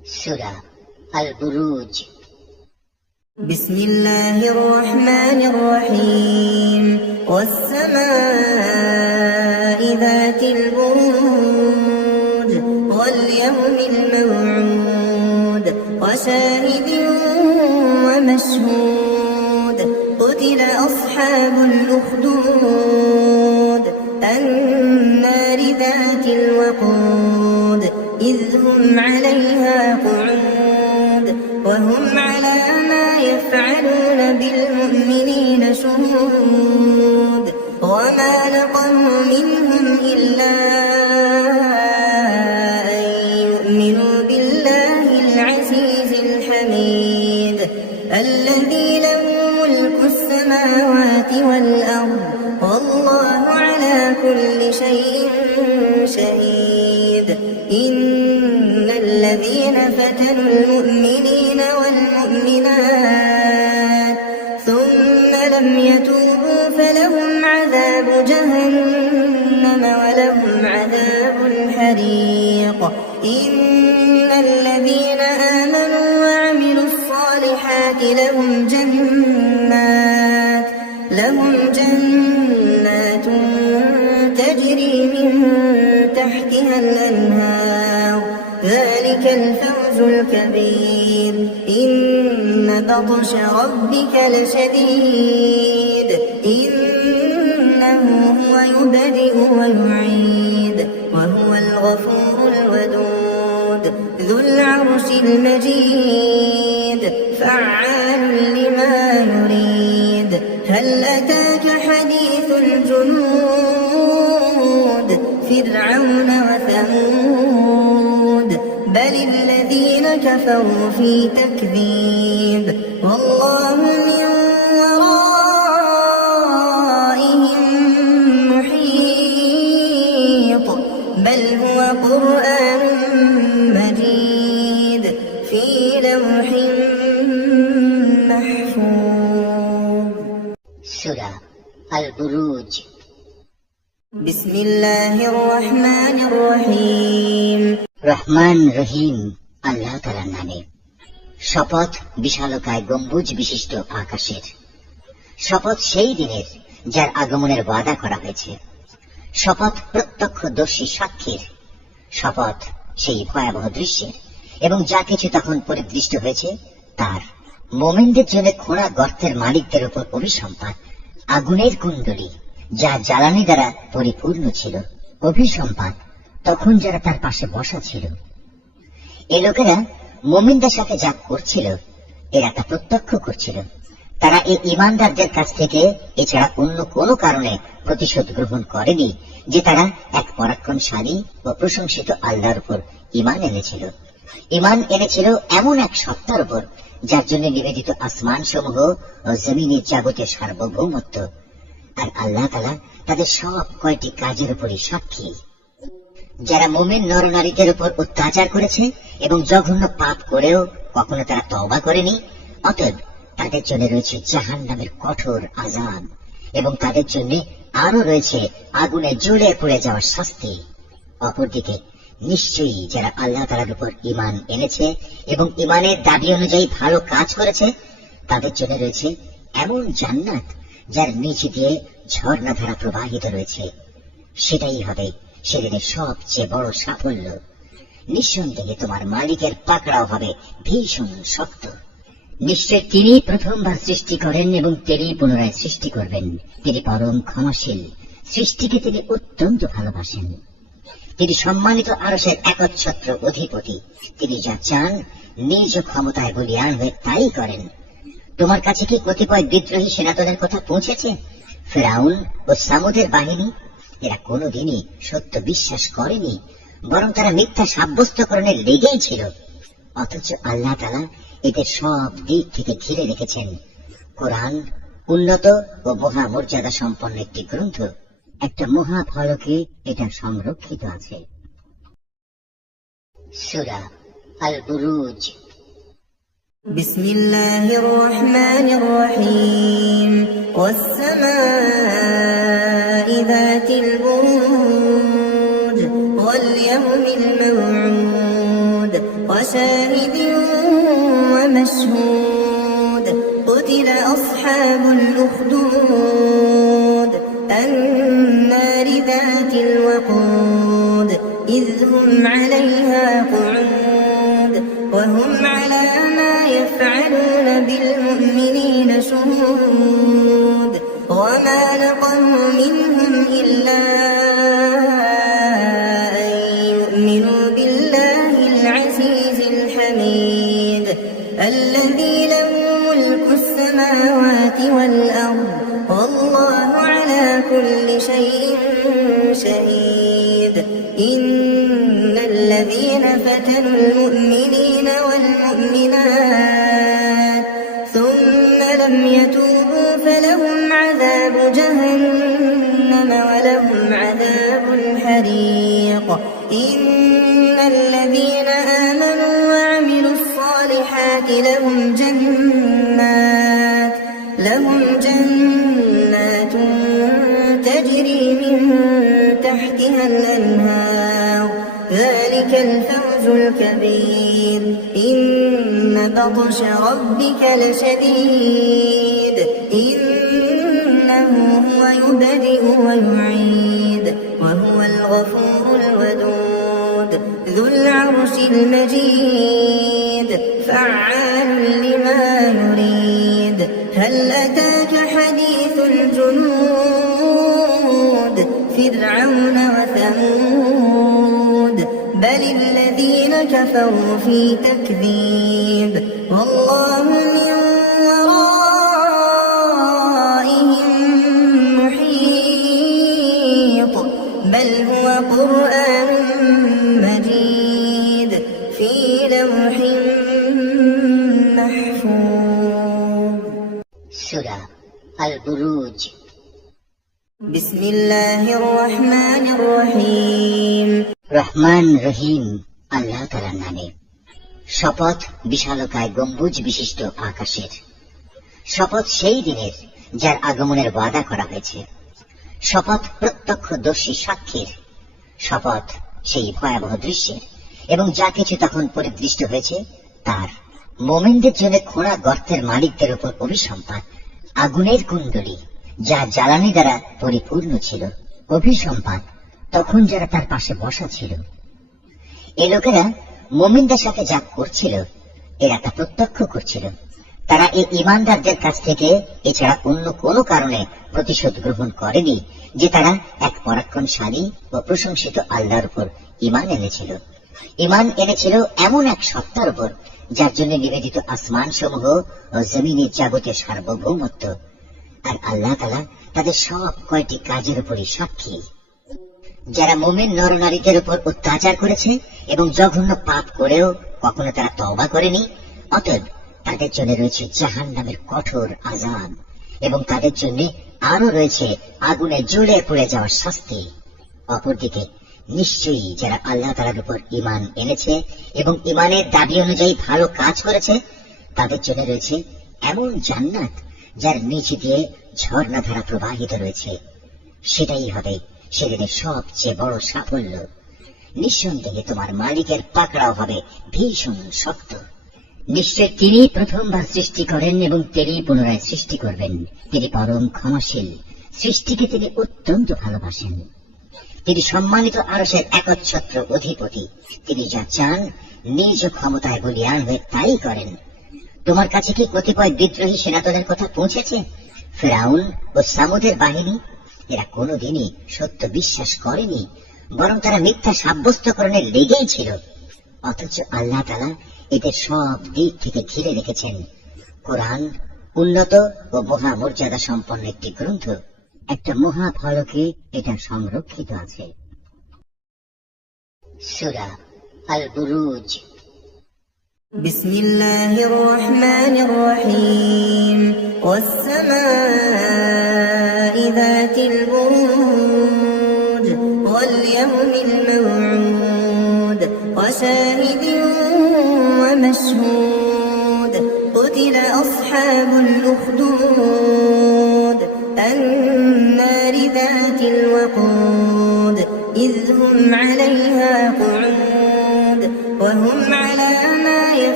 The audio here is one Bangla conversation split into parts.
سورة البروج. بسم الله الرحمن الرحيم. والسماء ذات البروج واليوم الموعود وشاهد ومشهود. قتل أصحاب الأخدود النار ذات الوقود إذ هم عليها قعود وهم على ما يفعلون بالمؤمنين شهود. وما نقموا منهم إلا أن يؤمنوا بالله العزيز الحميد الذي له ملك السماوات والأرض والله على كل شيء شهيد. إن الذين فتنوا المؤمنين والمؤمنات ثم لم يتوبوا فلهم عذاب جهنم ولهم عذاب الحريق. إن الذين آمنوا وعملوا الصالحات لهم جنات تجري من تحتها الأنهار ذلك الفوز الكبير. إن بطش ربك لشديد إنه هو يبدئ ويعيد وهو الغفور الودود ذو العرش المجيد فعال لما يريد. هل أتاك حديث الجنود فرعون وثمود بل الذين كفروا في تكذيب والله من ورائهم محيط. بل هو قرآن مجيد في لوح محفوظ. سورة البروج. بسم الله الرحمن الرحيم. রহমান রহিম আল্লাহ তাআলার নামে। শপথ বিশালকায় গম্বুজ বিশিষ্ট আকাশের। শপথ সেই দিনের যার আগমনের ওয়াদা করা হয়েছে। শপথ প্রত্যক্ষদর্শী সাক্ষীর। শপথ সেই ভয়াবহ দৃশ্যের এবং যা কিছু তখন পরিদৃষ্ট হয়েছে তার। মোমেনদের জন্য খোঁড়া গর্তের মালিকদের উপর অভিসম্পাত। আগুনের কুণ্ডলী যা জ্বালানি দ্বারা পরিপূর্ণ ছিল। অভিসম্পাত তখন যারা তার পাশে বসা ছিল। এ লোকেরা মোমিনদের সাথে যা করছিল এরা তা প্রত্যক্ষ করছিল। তারা এই ঈমানদারদের কাছ থেকে এছাড়া অন্য কোনো কারণে প্রতিশোধ গ্রহণ করেনি যে তারা এক পরাক্রমশালী ও প্রশংসিত আল্লাহর উপর ঈমান এনেছিল। ঈমান এনেছিল এমন এক সত্তার উপর যার জন্য নিবেদিত আসমান সমূহ ও জমিনের যাবতীয় সার্বভৌমত্ব। আর আল্লাহ তাআলা তাদের সব কয়টি কাজের উপরই সাক্ষী। যারা মুমিন নরনারীদের উপর অত্যাচার করেছে এবং জঘন্য পাপ করেও কখনো তারা তওবা করেনি, অতএব তাদের জন্য রয়েছে জাহান্নামের কঠোর আযাব এবং তাদের জন্য আরো রয়েছে আগুনে জ্বলে পুড়ে যাওয়ার শাস্তি। অপরদিকে নিশ্চয়ই যারা আল্লাহ তাআলার উপর ঈমান এনেছে এবং ঈমানের দাবি অনুযায়ী ভালো কাজ করেছে তাদের জন্য রয়েছে এমন জান্নাত যার নিচ দিয়ে ঝর্ণাধারা প্রবাহিত রয়েছে। সেটাই হবে সেদিনের সবচেয়ে বড় সাফল্য। নিঃসন্দেহে তোমার মালিকের পাকড়াও হবে ভীষণ শক্ত। নিশ্চয় তিনি প্রথমবার সৃষ্টি করেন এবং তিনি পুনরায় সৃষ্টি করবেন। তিনি পরম ক্ষমাশীল, সৃষ্টিকে তিনি অত্যন্ত ভালোবাসেন। তিনি সম্মানিত আরশের একচ্ছত্র অধিপতি। তিনি যা চান নিজ ক্ষমতায় বলীয়ান হয়ে তাই করেন। তোমার কাছে কি কতিপয় বিদ্রোহী সেনাদলের কথা পৌঁছেছে? ফিরআউন ও সামুদের বাহিনী এরা কোনদিনই সত্য বিশ্বাস করেনি, বরং তারা মিথ্যা সাব্যস্তকরণে লেগেই ছিল। অথচ আল্লাহ তাআলা এদের সব দিক থেকে ঘিরে রেখেছেন। কোরআন উন্নত ও মহামর্যাদা সম্পন্ন একটি গ্রন্থ। একটা মহা ফলকে এটা সংরক্ষিত আছে। সূরা আল বুরুজ। بسم الله الرحمن الرحيم. والسماء ذات البروج واليوم الموعود وشاهد ومشهود قتل أصحاب الأخدود النار ذات الوقود إذ هم عليها قعود وهم على ما يفعلون بالمؤمنين شهود وما نقموا منهم إلا أن يؤمنوا بالله العزيز الحميد الذي له ملك السماوات والأرض والله على كل شيء شهيد إن الذين فتنوا المؤمنين والمؤمنات ثم لم يتوبوا فلهم عذاب جهنم ولهم عذاب الحريق إن الذين آمنوا وعملوا الصالحات لهم جنات تجري من تحتها الأنهار ذلك الفوز الكبير إن بطش ربك لشديد إنه هو يبدئ ويعيد وهو الغفور الودود ذو العرش المجيد فعال لما يريد هل أتاك حديث الجنود فرعون وثمود بل الذين كفروا في تكذيب والله من ورائهم محيط بل هو قرآن مجيد في لوح محفوظ সূরা আল বুরুজ। بسم الله الرحمن الرحيم রহমান রহিম আল্লাহ তাআলার নামে। শপথ বিশালকায় গম্বুজ বিশিষ্ট আকাশের। শপথ সেই দিনের যার আগমনের ওয়াদা করা হয়েছে। শপথ প্রত্যক্ষদর্শী সাক্ষীর। শপথ সেই ভয়াবহ দৃশ্যের এবং যা কিছু তখন পরিদৃষ্ট হয়েছে তার। মোমেনদের জন্য খোঁড়া গর্তের মালিকদের উপর অভিসম্পাত। আগুনের কুণ্ডলী যা জ্বালানি দ্বারা পরিপূর্ণ ছিল। অভিসম্পাত তখন যারা তার পাশে বসা ছিল। এ লোকেরা মোমিনদের সাথে যা করছিল এরা তা প্রত্যক্ষ করছিল। তারা এই ঈমানদারদের কাছ থেকে এছাড়া অন্য কোনো কারণে প্রতিশোধ গ্রহণ করেনি যে তারা এক পরাক্রমশালী ও প্রশংসিত আল্লাহর উপর ঈমান এনেছিল। ঈমান এনেছিল এমন এক সত্তার উপর যার জন্য নিবেদিত আসমান সমূহ ও জমিনের যাবতীয় সার্বভৌমত্ব। আর আল্লাহ তাআলা তাদের সব কয়টি কাজের উপরই সাক্ষী। যারা মুমিন নরনারীদের উপর অত্যাচার করেছে এবং জঘন্য পাপ করেও কখনো তারা তওবা করেনি, অতএব তাদের জন্য রয়েছে জাহান্নামের কঠোর আযাব এবং তাদের জন্য আরো রয়েছে আগুনে জ্বলে পুড়ে যাওয়ার শাস্তি। অপরদিকে নিশ্চয়ই যারা আল্লাহ তাআলার উপর ঈমান এনেছে এবং ঈমানের দাবি অনুযায়ী ভালো কাজ করেছে তাদের জন্য রয়েছে এমন জান্নাত যার নিচ দিয়ে ঝর্ণাধারা প্রবাহিত রয়েছে। সেটাই হবে সেদিনের সবচেয়ে বড় সাফল্য। নিঃসন্দেহে তোমার মালিকের পাকড়াও হবে ভীষণ শক্ত। নিশ্চয় তিনি প্রথমবার সৃষ্টি করেন এবং তিনি পুনরায় সৃষ্টি করবেন। তিনি পরম ক্ষমাশীল, সৃষ্টিকে তিনি অত্যন্ত ভালোবাসেন। তিনি সম্মানিত আরশের একচ্ছত্র অধিপতি। তিনি যা চান নিজ ক্ষমতায় বলীয়ান হয়ে তাই করেন। তোমার কাছে কি কতিপয় বিদ্রোহী সেনাদলের কথা পৌঁছেছে? ফিরআউন ও সামুদের বাহিনী, এরা কোনোদিনই সত্য বিশ্বাস করেনি, বরং তারা মিথ্যা সাব্যস্তকরণে লেগেই ছিল। অথচ আল্লাহ তাআলা এদের সব দিক থেকে ঘিরে রেখেছেন। কোরআন উন্নত ও মহামর্যাদা সম্পন্ন একটি গ্রন্থ। একটা মহা ফলকে এটা সংরক্ষিত আছে। সূরা আল বুরুজ। بسم الله الرحمن الرحيم والسماء ذات البروج واليوم الموعود وشاهد ومشهود قتل أصحاب الأخدود النار ذات الوقود إذ هم عليها قعود وهم على ما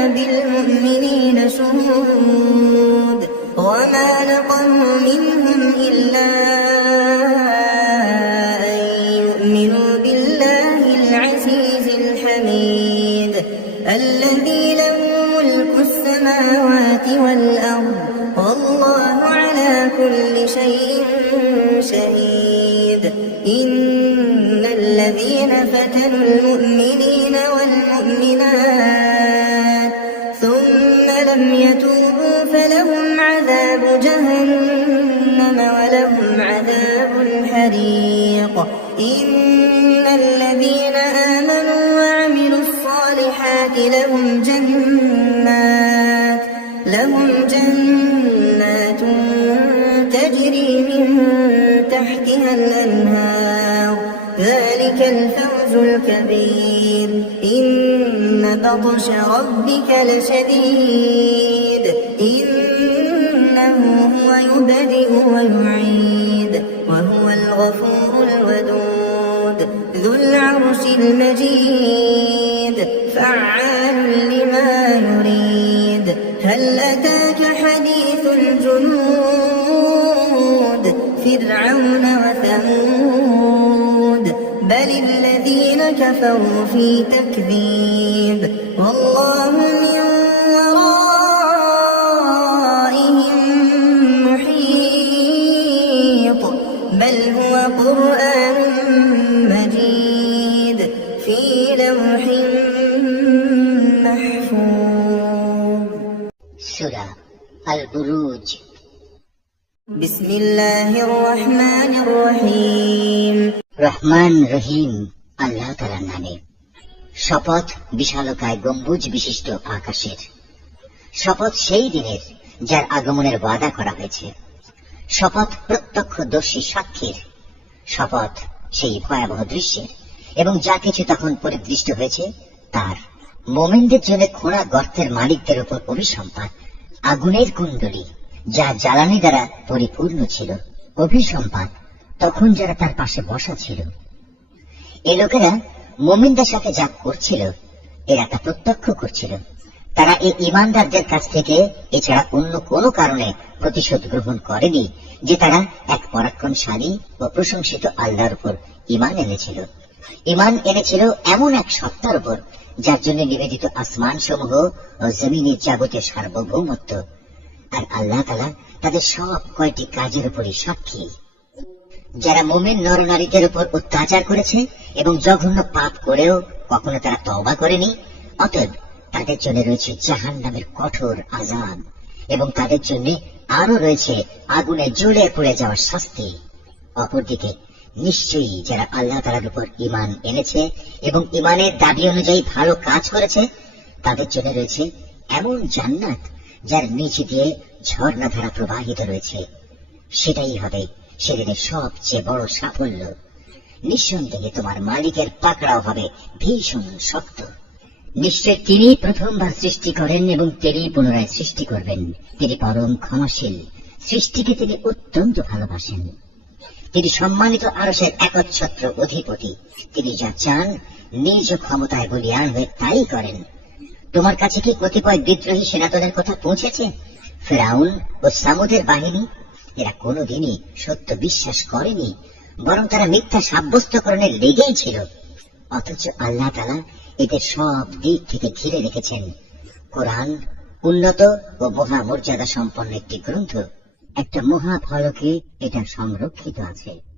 بالمؤمنين شهود وما نقموا منهم إلا أن يؤمنوا بالله العزيز الحميد الذي له ملك السماوات والأرض والله على كل شيء شهيد إن الذين فتنوا المؤمنين والمؤمنات ثم لم يتوبوا فلهم عذاب جهنم ولهم عذاب الحريق إن الذين آمنوا وعملوا الصالحات لهم جنات تجري من تحتها الأنهار ذلك الفوز الكبير إن بطش ربك لشديد إنه هو يبدئ ويعيد وهو الغفور الودود ذو العرش المجيد فعال لما يريد هل أتاك حديث الجنود فرعون وثمود بل الذين كفروا في تكذيب والله من ورائهم محيط بل هو قرآن مجيد في لوح محفوظ সূরা আল বুরুজ। بسم الله الرحمن الرحيم রহমান রহিম আল্লাহ তাআলার নামে। শপথ বিশালকায় গম্বুজ বিশিষ্ট আকাশের। শপথ সেই দিনের যার আগমনের ওয়াদা করা হয়েছে। শপথ প্রত্যক্ষদর্শী সাক্ষীর। শপথ সেই ভয়াবহ দৃশ্যের এবং যা কিছু তখন পরিদৃষ্ট হয়েছে তার। মোমেনদের জন্য খোঁড়া গর্তের মালিকদের উপর অভিসম্পাত। আগুনের কুণ্ডলী যা জ্বালানি দ্বারা পরিপূর্ণ ছিল। অভিসম্পাত তখন যারা তার পাশে বসা ছিল। এ লোকেরা মোমিনদের সাথে যা করছিল এরা তা প্রত্যক্ষ করছিল। তারা এই ঈমানদারদের কাছ থেকে এছাড়া অন্য কোনো কারণে প্রতিশোধ গ্রহণ করেনি যে তারা এক পরাক্রমশালী ও প্রশংসিত আল্লাহর উপর ঈমান এনেছিল। ঈমান এনেছিল এমন এক সত্তার উপর যার জন্য নিবেদিত আসমান সমূহ ও জমিনের যাবতীয় সার্বভৌমত্ব। আর আল্লাহ তাআলা তাদের সব কয়টি কাজের উপরই সাক্ষী। যারা মুমিন নরনারীদের উপর অত্যাচার করেছে এবং জঘন্য পাপ করেও কখনো তারা তওবা করেনি, অতএব তাদের জন্য রয়েছে জাহান্নামের কঠোর আযাব এবং তাদের জন্য আরো রয়েছে আগুনে জ্বলে পুড়ে যাওয়ার শাস্তি। অপরদিকে নিশ্চয়ই যারা আল্লাহ তাআলার উপর ঈমান এনেছে এবং ঈমানের দাবি অনুযায়ী ভালো কাজ করেছে তাদের জন্য রয়েছে এমন জান্নাত যার নিচ দিয়ে ঝর্ণাধারা প্রবাহিত রয়েছে। সেটাই হবে সেদিনের সবচেয়ে বড় সাফল্য। নিঃসন্দেহে তোমার মালিকের পাকড়াও হবে ভীষণ শক্ত। নিশ্চয় তিনি প্রথমবার সৃষ্টি করেন এবং তিনি পুনরায় সৃষ্টি করবেন। তিনি পরম ক্ষমাশীল, সৃষ্টিকে তিনি অত্যন্ত ভালোবাসেন। তিনি সম্মানিত আরশের একচ্ছত্র অধিপতি। তিনি যা চান নিজ ক্ষমতায় বলীয়ান হয়ে তাই করেন। তোমার কাছে কি কতিপয় বিদ্রোহী সেনাদলের কথা পৌঁছেছে? ফিরআউন ও সামুদের বাহিনী, এরা কোনোদিনই সত্য বিশ্বাস করেনি, বরং তারা মিথ্যা সাব্যস্তকরণে লেগেই ছিল। অথচ আল্লাহ তাআলা এদের সব দিক থেকে ঘিরে রেখেছেন। কোরআন উন্নত ও মহামর্যাদা সম্পন্ন একটি গ্রন্থ। একটা মহাফলকে এটা সংরক্ষিত আছে।